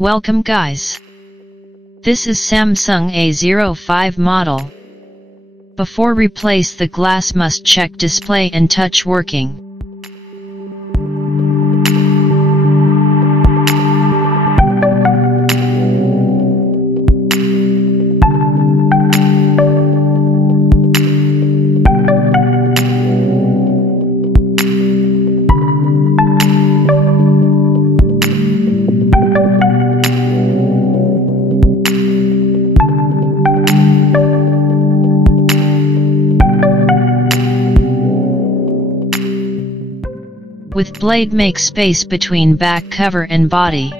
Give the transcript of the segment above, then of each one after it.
Welcome guys. This is Samsung A05 model. Before replace the glass must check display and touch working. With blade make space between back cover and body.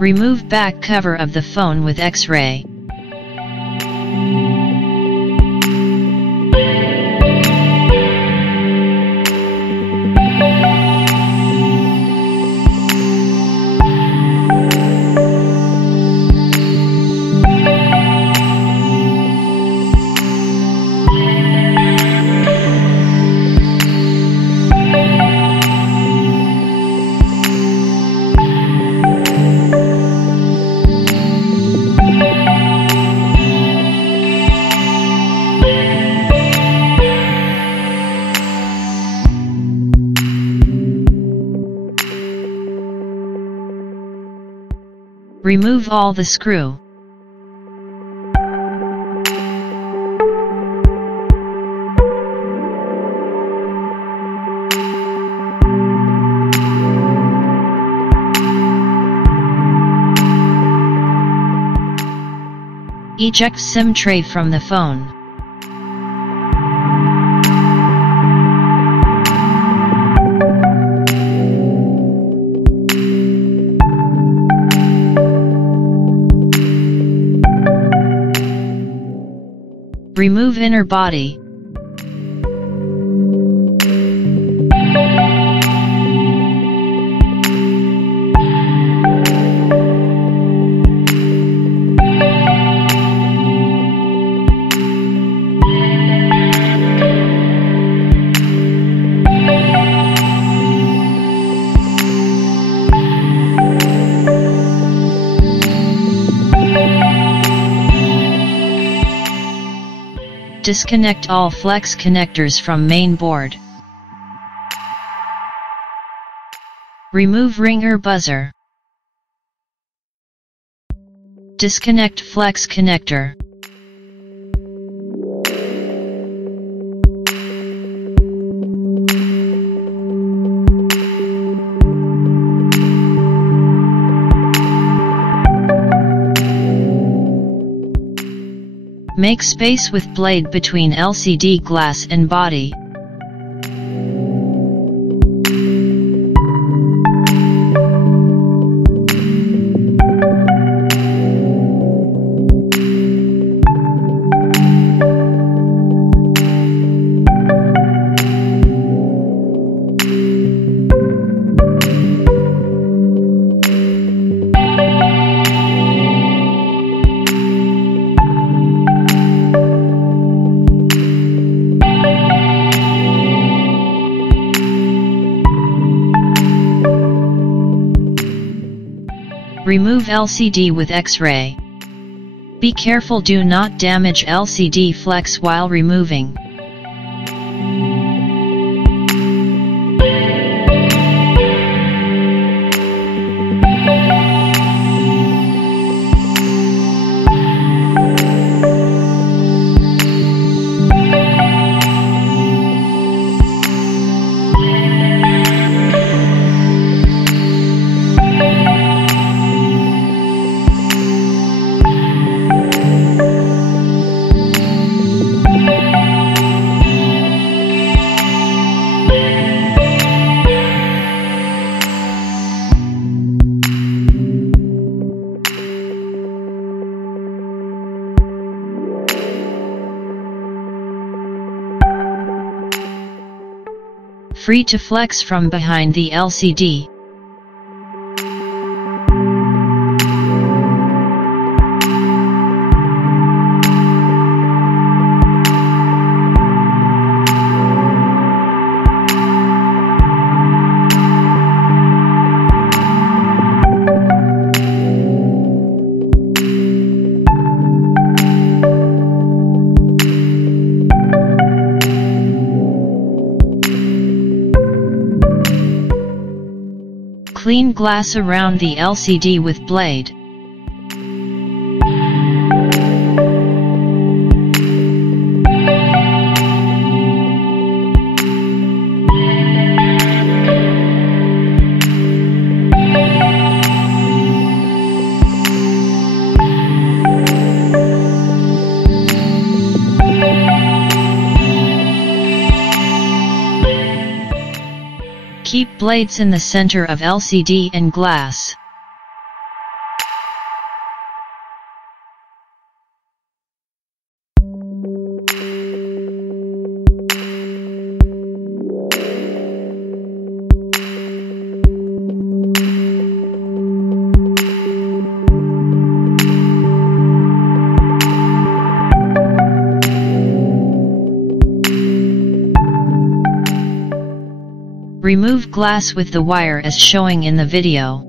Remove back cover of the phone with X-ray. Remove all the screw. Eject SIM tray from the phone. Remove inner body. Disconnect all flex connectors from main board. Remove ringer buzzer. Disconnect flex connector. Make space with blade between LCD glass and body. Remove LCD with X-ray. Be careful, do not damage LCD flex while removing. free to flex from behind the LCD. Clean glass around the LCD with blade. Keep blades in the center of LCD and glass. Remove glass with the wire as showing in the video.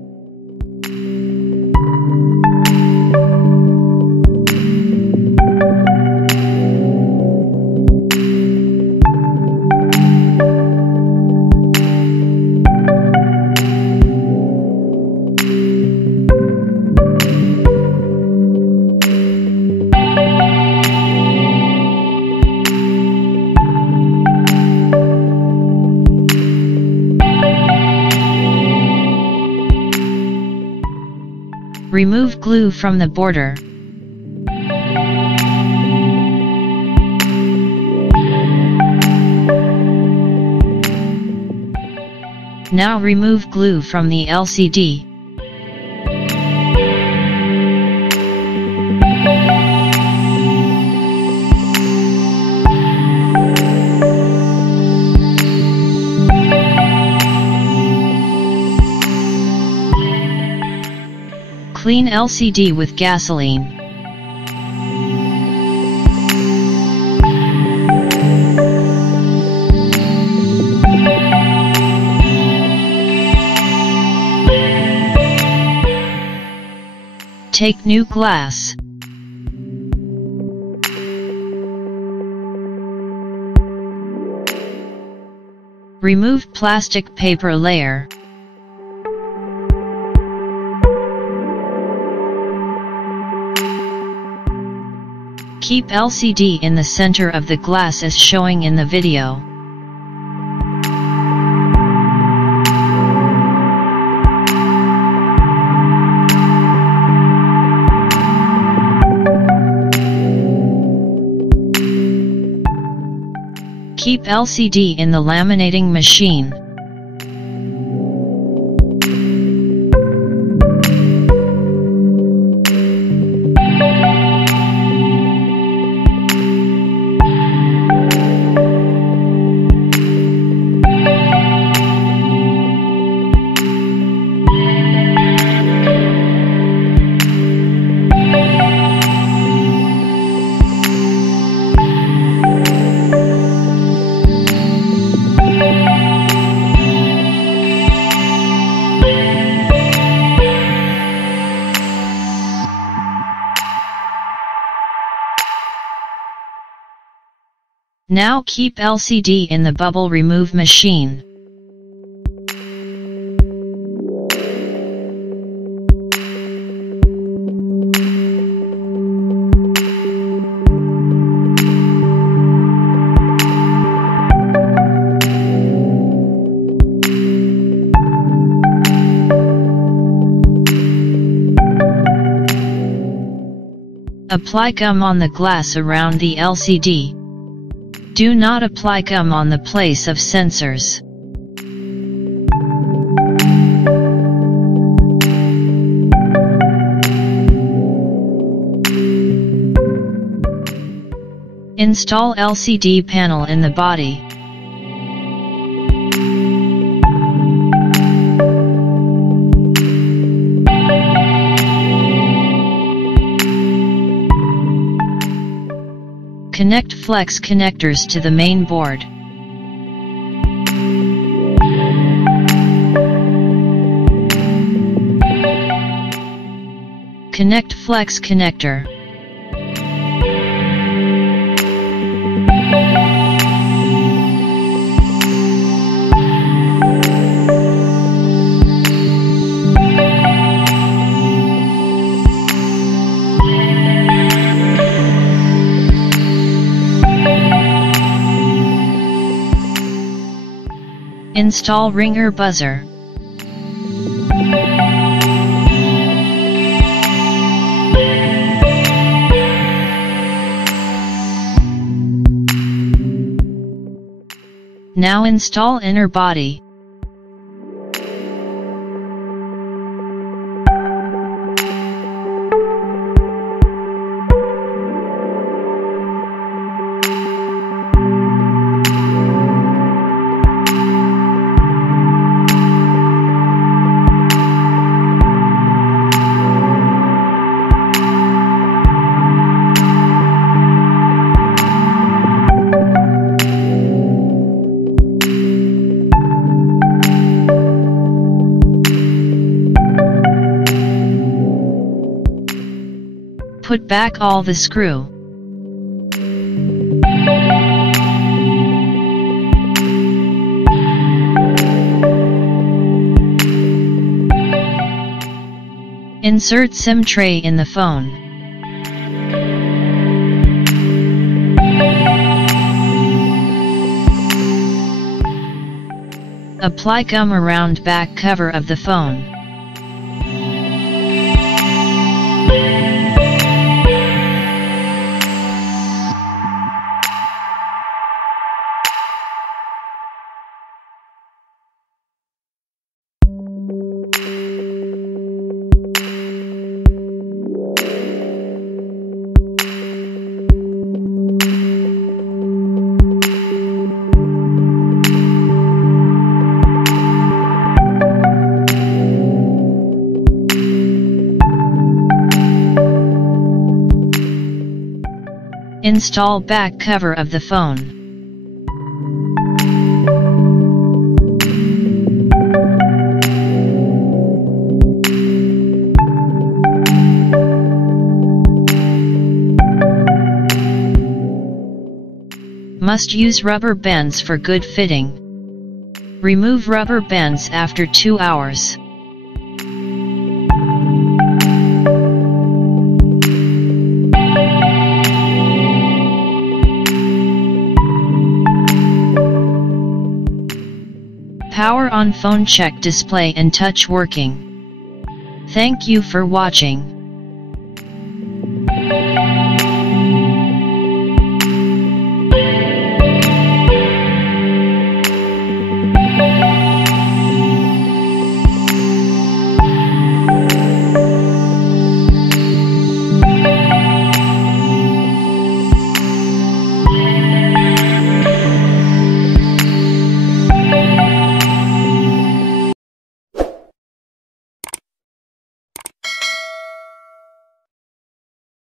Remove glue from the border. Now remove glue from the LCD. Clean LCD with gasoline. Take new glass. Remove plastic paper layer. Keep LCD in the center of the glass as showing in the video. Keep LCD in the laminating machine. Now keep LCD in the bubble remove machine. Apply gum on the glass around the LCD. Do not apply gum on the place of sensors. Install LCD panel in the body. Connect flex connectors to the main board. Connect flex connector. Install ringer buzzer. Now install inner body. Put back all the screw. Insert SIM tray in the phone. Apply gum around back cover of the phone. Install back cover of the phone. Must use rubber bands for good fitting. Remove rubber bands after 2 hours. Power on phone, check display and touch working. Thank you for watching.